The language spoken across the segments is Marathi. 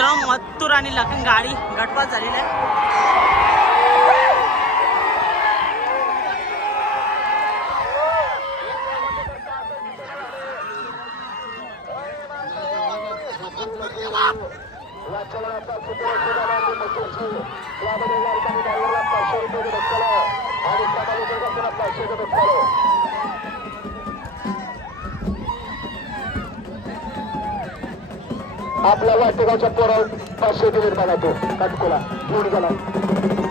मित्रांनो मत्तूर आणि लखन गाडी गटपात झालेली आहे. आपल्या वाटेगावच्या पोरावर पाचशे दिले मला तो काटकोला. घेऊन गेला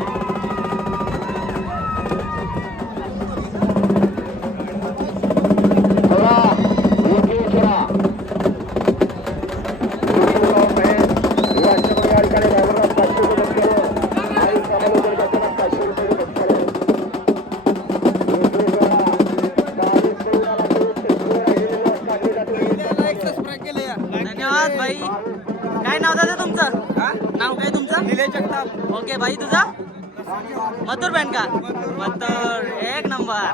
भाई काय नाव दादा तुमचं? नाव काय तुमचं? निलेश जगताप. ओके भाई तुझा? मथुर बँड का? मथुर एक नंबर.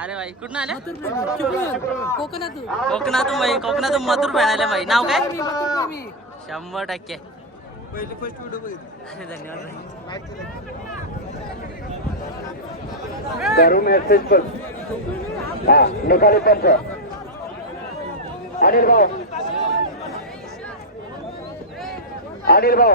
अरे भाई कुठं आले कोकणातून कोकणातून भाई कोकणातून मथुर बँड आले भाई नाव काय? शंभर टक्के. पहिले फर्स्ट व्हिडिओ बघितला. अरे धन्यवाद भाई. दारू मेसेज पण हा निकाली पंच अनिल भाऊ। अनिल भाऊ।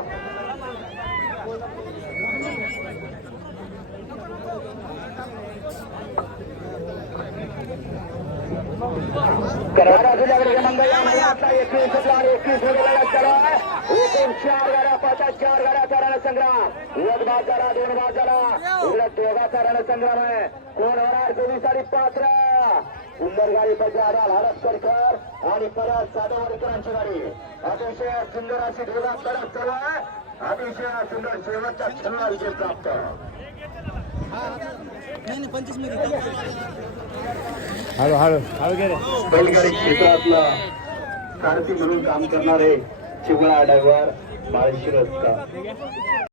चार गाड्या पाहतात चार गाड्या कारण संग्राम। एक बाद झाला संग्राम है। कोण होणार चोवीस आणि पाच गाडी पाहिजे आधार हरसकरकर आणि परत साधवडकरांची गाडी. अतिशय सुंदर अशी दोघा कडक चालू अतिशय सुंदर शेवटचा छल्ला विजय प्राप्त. हळू हळू. हळू गेले बैलगाडी क्षेत्रातला सारथी म्हणून काम करणारे चिवळा ड्रायव्हर बाळशिरसचा